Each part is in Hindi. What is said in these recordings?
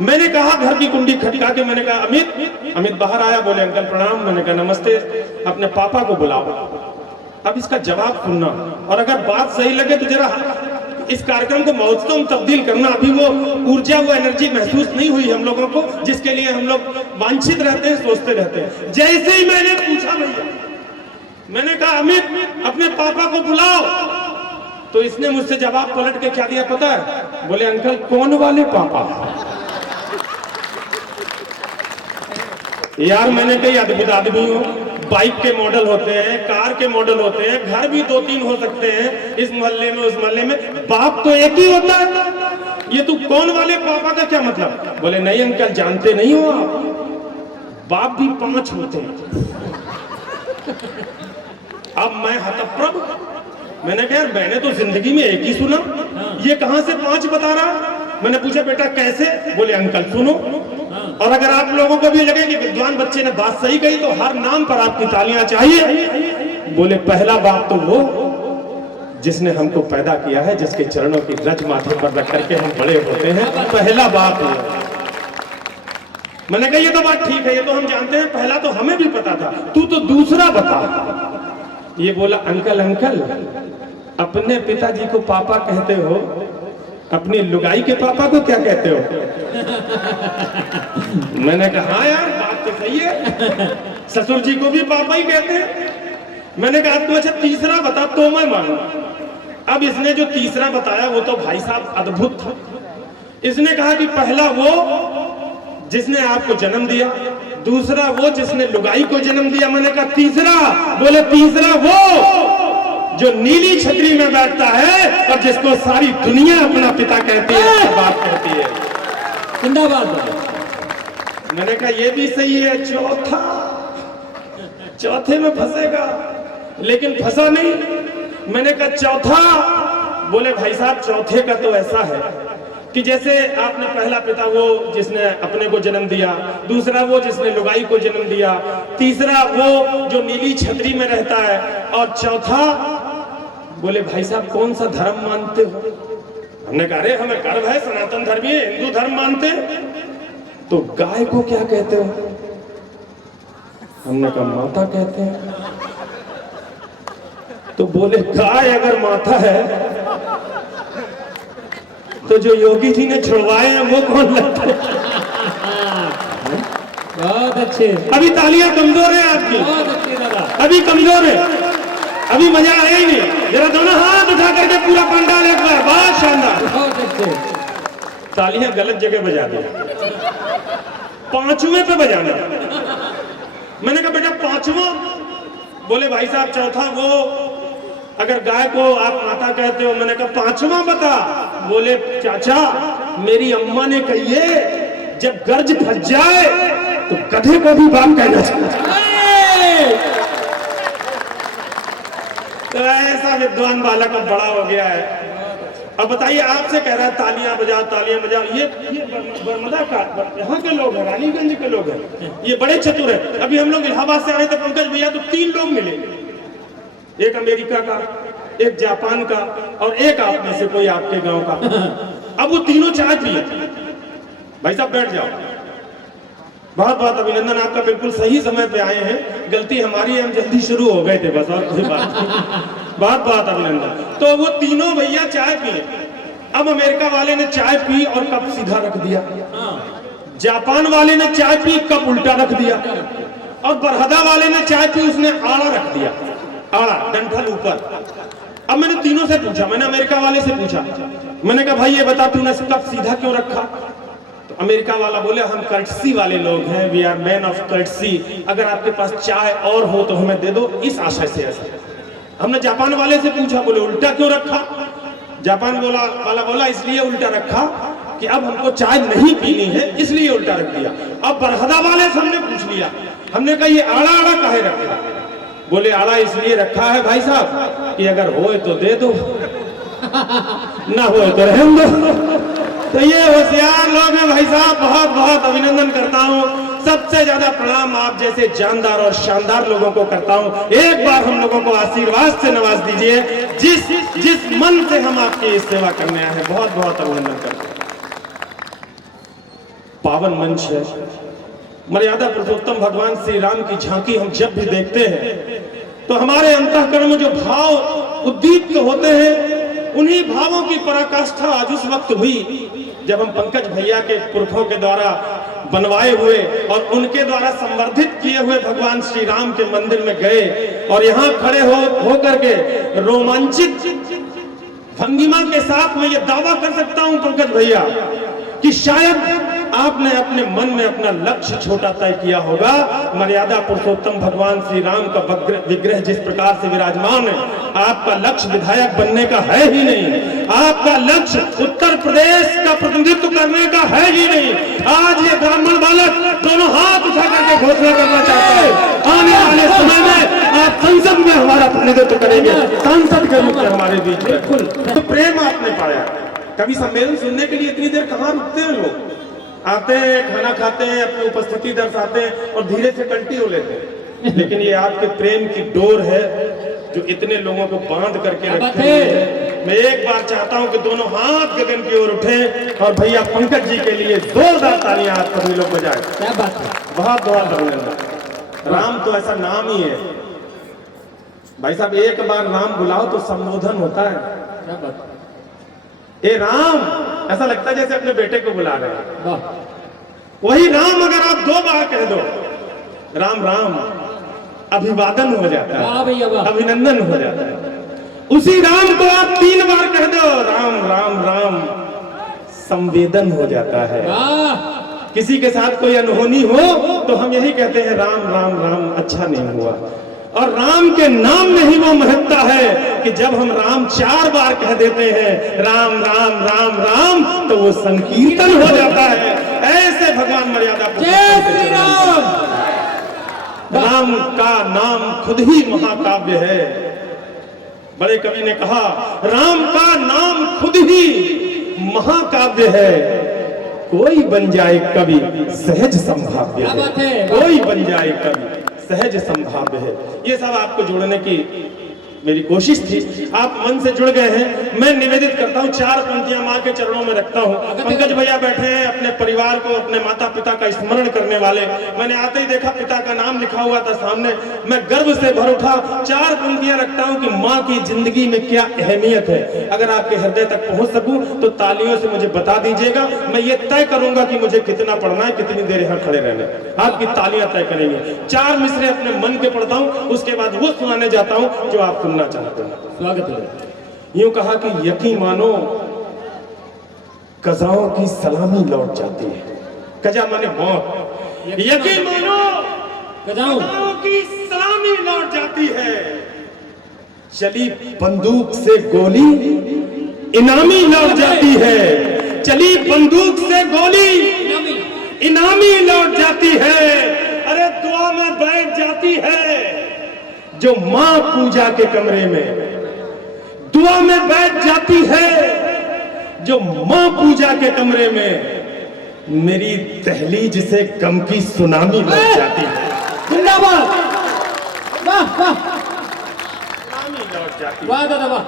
मैंने कहा घर की कुंडी खटका के, मैंने कहा अमित बाहर आया। बोले अंकल प्रणाम। मैंने कहा नमस्ते, अपने पापा को बुलाओ। अब इसका जवाब सुनना, और अगर बात सही लगे तो जरा इस कार्यक्रम को महोत्सव में तब्दील करना। अभी वो ऊर्जा, वो एनर्जी महसूस नहीं हुई हम लोगों को, जिसके लिए हम लोग वांछित रहते हैं, सोचते रहते हैं। जैसे ही मैंने पूछा भैया, मैंने कहा अमित अपने पापा को बुलाओ, तो इसने मुझसे जवाब पलट के क्या दिया पता है? बोले अंकल कौन वाले पापा? यार मैंने कई अद्भुत आदमी हो, बाइक के मॉडल होते हैं, कार के मॉडल होते हैं, घर भी 2-3 हो सकते हैं, इस मोहल्ले में उस मोहल्ले में, बाप तो एक ही होता है। ये तू कौन वाले पापा का क्या मतलब? बोले नहीं अंकल जानते नहीं हो आप, बाप भी 5 होते हैं। अब मैं हतप्रभ, मैंने कहा यार मैंने तो जिंदगी में एक ही सुना, ये कहां से 5 बता रहा? मैंने पूछा बेटा कैसे? बोले अंकल सुनो, और अगर आप लोगों को भी लगे कि विद्वान बच्चे ने बात सही कही तो हर नाम पर आपकी तालियां चाहिए। बोले पहला बाप तो वो जिसने हमको पैदा किया है, जिसके चरणों की रज माथे पर रख करके हम बड़े होते हैं, पहला बाप है। मैंने कहा ये तो बात ठीक है, ये तो हम जानते हैं, पहला तो हमें भी पता था, तू तो दूसरा बता। ये बोला अंकल अपने पिताजी को पापा कहते हो, अपनी लुगाई के पापा को क्या कहते हो? मैंने कहा हाँ यार बात तो सही है, ससुर जी को भी पापा ही कहते हैं। मैंने कहा तू अच्छा तीसरा बता तो मैं मानू। अब इसने जो तीसरा बताया वो तो भाई साहब अद्भुत था। इसने कहा कि पहला वो जिसने आपको जन्म दिया, दूसरा वो जिसने लुगाई को जन्म दिया। मैंने कहा तीसरा? बोले तीसरा वो जो नीली छतरी में बैठता है और जिसको सारी दुनिया अपना पिता कहती है, बाप कहती है। जिंदाबाद। मैंने कहा ये भी सही है, चौथे में फंसेगा, लेकिन फंसा नहीं। मैंने कहा चौथा? बोले भाई साहब चौथे का तो ऐसा है कि जैसे आपने पहला पिता वो जिसने अपने को जन्म दिया, दूसरा वो जिसने लुगाई को जन्म दिया, तीसरा वो जो नीली छतरी में रहता है, और चौथा बोले भाई साहब कौन सा धर्म मानते हो? हमने कहा अरे हमें गर्व है, सनातन धर्मी है, हिंदू धर्म मानते। तो गाय को क्या कहते हो? हमने कहा माता कहते हैं। तो बोले गाय अगर माता है तो जो योगी जी ने छुड़वाए हैं वो कौन लगता है? बहुत अच्छे। अभी तालियां कमजोर है आपकी, बहुत अच्छे दादा, अभी कमजोर है, अभी मजा आया ही नहीं। जरा दोनों हाथ उठा करके पूरा पंडाल एक बार, बहुत शानदार। बहुत अच्छे। तालियां गलत जगह बजा दी, 5वें पे बजाना। मैंने कहा बेटा 5वां? बोले भाई साहब चौथा वो अगर गाय को आप माता कहते हो। मैंने कहा 5वां बता। बोले चाचा मेरी अम्मा ने कही है जब गर्ज फंस जाए तो गधे को भी बाप कहना चाहिए। तो ऐसा विद्वान बालक अब बड़ा हो गया है। अब बताइए आपसे कह रहा है तालियां बजाओ तालियां बजाओ। ये बरमदा का यहाँ के लोग हैं, रानीगंज के लोग हैं, ये बड़े चतुर है। अभी हम लोग इलाहाबाद से आए थे पंकज भैया, तो 3 लोग मिले, एक अमेरिका का, एक जापान का और एक आप में से कोई आपके गांव का। अब वो तीनों चाय पिए। भाई साहब बैठ जाओ, बहुत बहुत अभिनंदन आपका, बिल्कुल सही समय पे आए हैं। गलती हमारी है, हम जल्दी शुरू हो गए थे बस, और कोई बात नहीं। बहुत बहुत अभिनंदन। तो वो तीनों भैया चाय पिए। अब अमेरिका वाले ने चाय पी और कप सीधा रख दिया, जापान वाले ने चाय पी कप उल्टा रख दिया, और बरहदा वाले ने चाय पी उसने आड़ा रख दिया, आड़ा डंठल ऊपर। अब मैंने तीनों से पूछा, मैंने अमेरिका वाले से पूछा, मैंने कहा भाई ये बता तूने कप सीधा क्यों रखा? तो अमेरिका वाला बोले हम कर्टसी वाले लोग हैं, we are man of courtesy, अगर आपके पास चाय और हो तो हमें दे दो, इस आशय से ऐसा। हमने जापान वाले से पूछा, बोले उल्टा क्यों रखा? जापान वाला बोला इसलिए उल्टा रखा कि अब हमको चाय नहीं पीनी है, इसलिए उल्टा रख दिया। अब बरहदा वाले से हमने पूछ लिया, हमने कहा ये आड़ा आड़ा काहे रखा? बोले आड़ा इसलिए रखा है भाई साहब कि अगर होए तो दे दो, ना होए तो रहने दो। तो ये होशियार लोग हैं भाई साहब, बहुत बहुत अभिनंदन करता हूँ। सबसे ज्यादा प्रणाम आप जैसे जानदार और शानदार लोगों को करता हूँ। एक बार हम लोगों को आशीर्वाद से नवाज दीजिए, जिस मन से हम आपकी इस सेवा करने आए हैं। बहुत बहुत अभिनंदन करते हैं। पावन मंच है। मर्यादा पुरुषोत्तम भगवान श्री राम की झांकी हम जब भी देखते हैं तो हमारे अंतःकरण में जो भाव उद्दीप्त होते हैं, उन्हीं भावों की पराकाष्ठा आज उस वक्त हुई जब हम पंकज भैया के पुरखों के द्वारा बनवाए हुए और उनके द्वारा संवर्धित किए हुए भगवान श्री राम के मंदिर में गए और यहाँ खड़े हो करके रोमांचित भंगिमा के साथ मैं ये दावा कर सकता हूं पंकज भैया कि शायद आपने अपने मन में अपना लक्ष्य छोटा तय किया होगा। मर्यादा पुरुषोत्तम भगवान श्री राम का विग्रह जिस प्रकार से विराजमान है, आपका लक्ष्य विधायक बनने का है ही नहीं, आपका लक्ष्य उत्तर प्रदेश का प्रतिनिधित्व करने का है ही नहीं। आज ये ब्राह्मण बालक दोनों हाथ उठा करके घोषणा करना चाहता है, आने वाले समय में आप संसद में हमारा प्रतिनिधित्व करेंगे, सांसद के रूप में हमारे बीच में। तो प्रेम आपने पाया। कभी सम्मेलन सुनने के लिए इतनी देर कहाँ रुकते हैं लोग? आते हैं, खाना खाते हैं, अपनी उपस्थिति दर्शाते हैं और धीरे से कल्टी हो लेते हैं। लेकिन ये आपके प्रेम की डोर है जो इतने लोगों को बांध करके रखे हुए है। मैं एक बार चाहता हूं कि दोनों हाथ गगन की ओर उठें और भैया पंकज जी के लिए जोरदार तालियां आप सभी लोग बजाएं। क्या बात है, बहुत बहुत धन्यवाद। राम तो ऐसा नाम ही है भाई साहब, एक बार राम बुलाओ तो संबोधन होता है। क्या बात है, ए राम, ऐसा लगता है जैसे अपने बेटे को बुला रहे हैं। वाह, वही राम अगर आप 2 बार कह दो राम राम, अभिवादन हो जाता वाह है, भैया वाह, अभिनंदन हो जाता है। उसी राम को आप 3 बार कह दो राम राम राम, संवेदन हो जाता है। वाह, किसी के साथ कोई अनहोनी हो तो हम यही कहते हैं राम राम राम, अच्छा नहीं हुआ। और राम के नाम में ही वो महत्ता है कि जब हम राम 4 बार कह देते हैं राम राम राम राम, तो वो संकीर्तन हो जाता है। ऐसे भगवान मर्यादा जय श्री राम। राम का नाम खुद ही महाकाव्य है। बड़े कवि ने कहा राम का नाम खुद ही महाकाव्य है, कोई बन जाए कवि सहज संभाव्य है, कोई बन जाए कवि सहज संभाव्य है। ये सब आपको जोड़ने की मेरी कोशिश थी, आप मन से जुड़ गए हैं। मैं निवेदित करता हूँ, 4 पंक्तियां माँ के चरणों में रखता हूँ। पंकज भैया बैठे हैं अपने परिवार को, अपने माता पिता का स्मरण करने वाले। मैंने आते ही देखा पिता का नाम लिखा हुआ था सामने, मैं गर्व से भर उठा। 4 पंक्तियां रखता हूँ कि माँ की जिंदगी में क्या अहमियत है। अगर आपके हृदय तक पहुंच सकूं तो तालियों से मुझे बता दीजिएगा। मैं ये तय करूंगा कि मुझे कितना पढ़ना है, कितनी देर यहाँ खड़े रहना है। आपकी तालियां तय करेंगे। 4 मिसरे अपने मन के पढ़ता हूँ, उसके बाद वो सुनाने जाता हूँ जो आप सुनना चाहते हैं। स्वागत है। यूं कहा कि यकीन मानो कजाओं की सलामी लौट जाती है। कजा माने मौत, यकीन मानो कजाओं की सलामी लौट जाती है। चली बंदूक से गोली इनामी लौट जाती है, चली बंदूक से गोली इनामी लौट जाती है। अरे दुआ में बैठ जाती है जो मां पूजा के कमरे में, दुआ में बैठ जाती है जो मां पूजा के कमरे में। मेरी दहलीज से गम की सुनामी लौट जाती है। जिंदाबाद, वाह वाह, सुनामी लौट जाती है। वाह दादा वाह।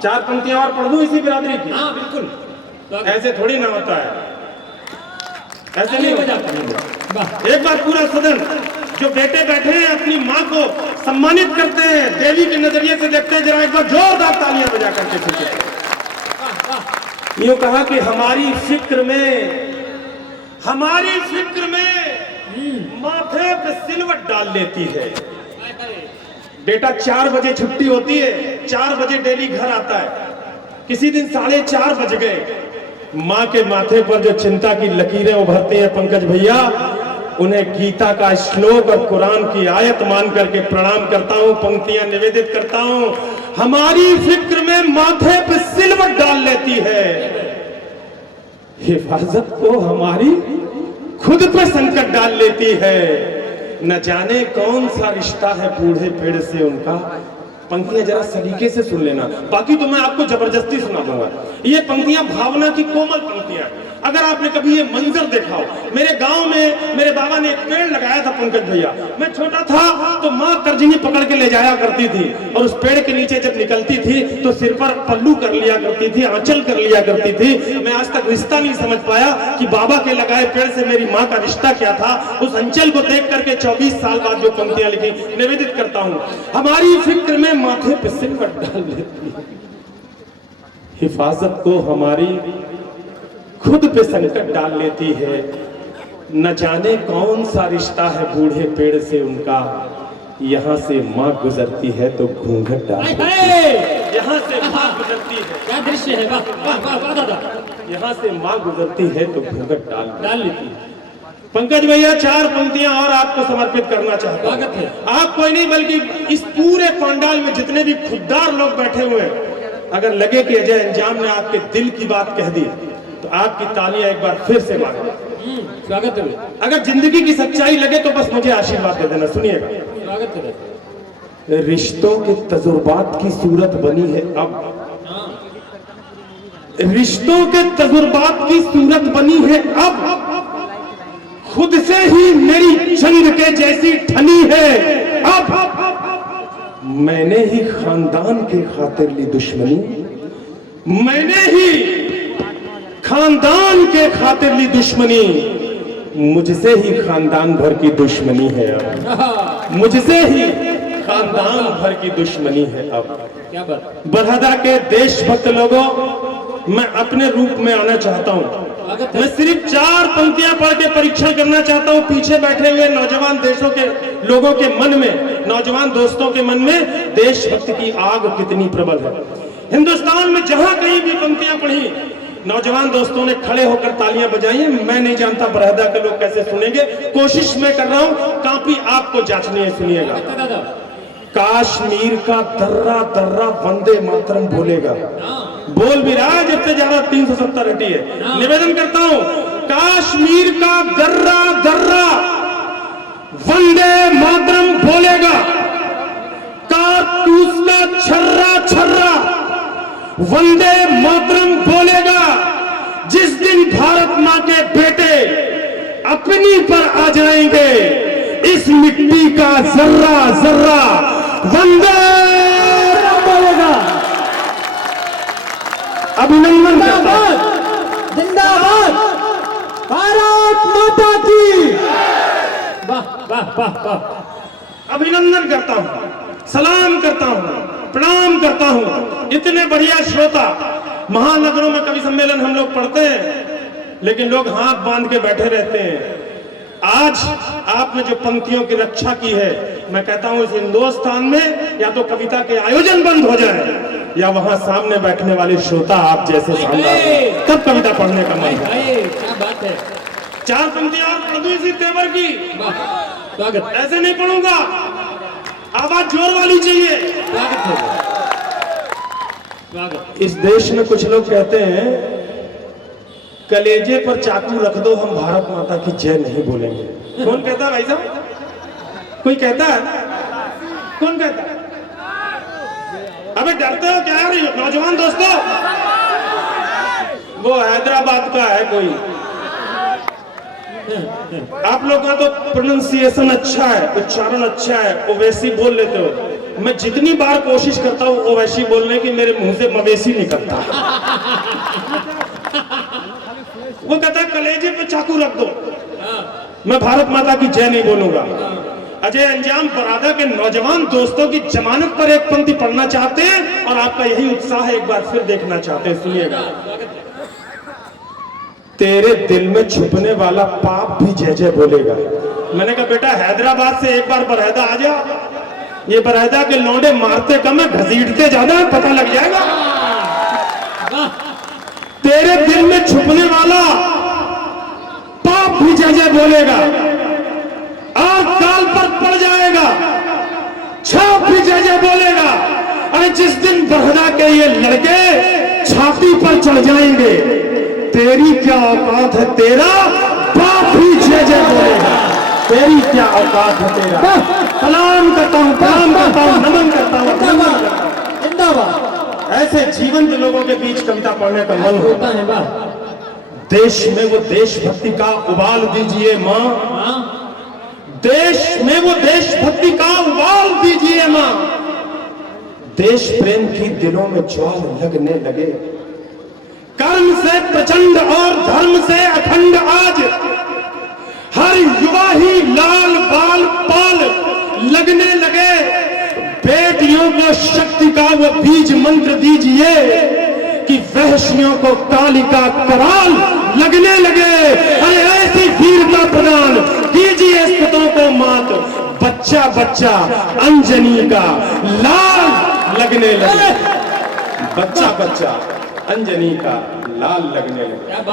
4 पंक्तियां और पढ़ दूं इसी बिरादरी की? हाँ बिल्कुल, ऐसे थोड़ी ना होता है, ऐसे नहीं हो जाता। वाह, एक बार पूरा सदन जो बेटे बैठे हैं अपनी माँ को सम्मानित करते हैं, देवी के नजरिए से देखते हैं। जरा एक बार जोरदार तालियां बजा करके सुनिए। यूं कहा कि हमारी फिक्र में माथे पे सिलवट डाल लेती है। बेटा 4 बजे छुट्टी होती है, 4 बजे डेली घर आता है। किसी दिन 4:30 बज गए, माँ के माथे पर जो चिंता की लकीरें उभरती हैं पंकज भैया, उन्हें गीता का श्लोक और कुरान की आयत मान करके प्रणाम करता हूं, पंक्तियां निवेदित करता हूं। हमारी फिक्र में माथे पे सिलवट डाल लेती है, हिफाजत को हमारी खुद पे संकट डाल लेती है। न जाने कौन सा रिश्ता है बूढ़े पेड़ से उनका। पंक्तियां जरा सलीके से सुन लेना, बाकी तो मैं आपको जबरदस्ती सुना दूंगा। ये पंक्तियां भावना की कोमल पंक्तियां, अगर आपने कभी ये मंजर देखा हो, मेरे गांव में मेरे बाबा ने एक पेड़ लगाया था पंकज भैया। मैं छोटा था तो माँ तर्जनी पकड़ के ले जाया करती थी और उस पेड़ के नीचे जब निकलती थी तो सिर पर पल्लू कर लिया करती थी, आंचल कर लिया करती थी। मैं आज तक रिश्ता नहीं समझ पाया कि बाबा के लगाए पेड़ से मेरी माँ का रिश्ता क्या था। उस अंचल को देख करके 24 साल बाद जो पंक्तियां लिखी निवेदित करता हूँ। हमारी फिक्र में माथे पे सिलवट डाल देती है, हिफाजत को हमारी खुद पे संकट डाल लेती है। न जाने कौन सा रिश्ता है बूढ़े पेड़ से उनका, यहाँ से माँ गुजरती है तो घूंघट डाल देती है। यहाँ से माँ गुजरती है, क्या दृश्य है, वाह वाह वाह वाह दादा। यहाँ से माँ गुजरती है तो घूंघट डाल लेती है। पंकज भैया 4 पंक्तियां और आपको समर्पित करना चाहता हूं। आप कोई नहीं बल्कि इस पूरे पंडाल में जितने भी खुददार लोग बैठे हुए हैं, अगर लगे कि अजय अंजाम ने आपके दिल की बात कह दी तो आपकी तालियां एक बार फिर से मांगे। स्वागत है। अगर जिंदगी की सच्चाई लगे तो बस मुझे आशीर्वाद दे देना। सुनिएगा, स्वागत है। रिश्तों के तजुर्बात की सूरत बनी है अब, रिश्तों के तजुर्बात की सूरत बनी है अब, खुद से ही मेरी जंग के जैसी ठनी है अब। मैंने ही खानदान के खातिर ली दुश्मनी, मैंने ही खानदान के खातिर ली दुश्मनी, मुझसे ही खानदान भर की दुश्मनी है अब, मुझसे ही खानदान भर की दुश्मनी है अब। क्या बात। बरहदा के देशभक्त लोगों, मैं अपने रूप में आना चाहता हूँ। मैं सिर्फ 4 पंक्तियां पढ़ के परीक्षण करना चाहता हूँ पीछे बैठे हुए नौजवान देशों के लोगों के मन में, नौजवान दोस्तों के मन में देशभक्ति की आग कितनी प्रबल है। हिंदुस्तान में जहां कहीं भी पंक्तियां पढ़ी, नौजवान दोस्तों ने खड़े होकर तालियां बजाई हैं। मैं नहीं जानता बरहदा के लोग कैसे सुनेंगे, कोशिश मैं कर रहा हूं, काफी आपको जांचनी है। सुनिएगा, कश्मीर का दर्रा दर्रा वंदे मातरम बोलेगा, बोल भी रहा है जब से ज्यादा 370 हटी है। निवेदन करता हूं, कश्मीर का दर्रा दर्रा वंदे मातरम बोलेगा, कारतूस का छर्रा छर्रा वंदे मातरम बोलेगा। जिस दिन भारत मां के बेटे अपनी पर आ जाएंगे, इस मिट्टी का जर्रा जर्रा वंदे बोलेगा। अभिनंदन करता हूं। जिंदाबाद भारत माता की। वाह वाह वाह वाह। अभिनंदन करता हूं, सलाम करता हूं, प्रणाम करता हूं। इतने बढ़िया श्रोता, महानगरों में कवि सम्मेलन हम लोग पढ़ते हैं लेकिन लोग हाथ बांध के बैठे रहते हैं। आज आपने जो पंक्तियों की रक्षा की है, मैं कहता हूं इस हिंदुस्तान में या तो कविता के आयोजन बंद हो जाए या वहां सामने बैठने वाले श्रोता आप जैसे शानदार, तब कविता पढ़ने का मन है। क्या बात है। 4 पंक्तियां और पढ़ दूं इसी तेवर की। स्वागत। ऐसे नहीं पढ़ूंगा, आवाज जोर वाली चाहिए। स्वागत है। स्वागत। इस देश में कुछ लोग कहते हैं कलेजे पर चाकू रख दो, हम भारत माता की जय नहीं बोलेंगे। कौन कहता है भाई साहब? कोई कहता है? कौन कहता है? अबे डरते हो क्या यार नौजवान दोस्तों? वो हैदराबाद का है कोई। आप लोग का तो प्रोनाउंसिएशन अच्छा है, उच्चारण अच्छा है, ओवैसी बोल लेते हो। मैं जितनी बार कोशिश करता हूँ ओवैसी बोलने की, मेरे मुंह से मवेशी निकलता है। वो कहता है कलेजे पे चाकू रख दो, मैं भारत माता की जय नहीं बोलूंगा। अजय अंजाम बरादा के नौजवान दोस्तों की जमानत पर एक पंक्ति पढ़ना चाहते हैं और आपका यही उत्साह है, एक बार फिर देखना चाहते हैं। सुनिएगा, तेरे दिल में छुपने वाला पाप भी जय जय बोलेगा। मैंने कहा बेटा हैदराबाद से एक बार बरहदा आ जा, ये बरहदा के लौंडे मारते कम है, घसीटते ज्यादा है, पता लग जाएगा। तेरे दिल में छुपने वाला पाप भी जय जय बोलेगा और काल पर पड़ जाएगा, छाप भी जय जय बोलेगा। अरे जिस दिन बरहदा के ये लड़के छाती पर चढ़ जाएंगे, तेरी क्या औकात है, तेरा बाप भी जय जय बोलेगा। तेरी क्या औकात है तेरा। सलाम करता हूँ, प्रणाम करता हूँ, नमन करता हूँ। जिंदाबाद। ऐसे जीवंत लोगों के बीच कविता पढ़ने का मन होता है। देश में वो देशभक्ति का उबाल दीजिए मां, हाँ देश में वो देशभक्ति का उबाल दीजिए मां। देश प्रेम की दिलों में ज्वाल लगने लगे, कर्म से प्रचंड और धर्म से अखंड आज हर युवा ही लाल बाल पाल लगने लगे। बेटियों को शक्ति का वो बीज मंत्र दीजिए कि वहशियों को कालिका कराल लगने लगे। अरे ऐसी वीरता प्रदान कीजिए स्तुतों को मात, बच्चा बच्चा अंजनी का लाल लगने लगे, बच्चा बच्चा अंजनी का लाल लगने लगे। क्या बात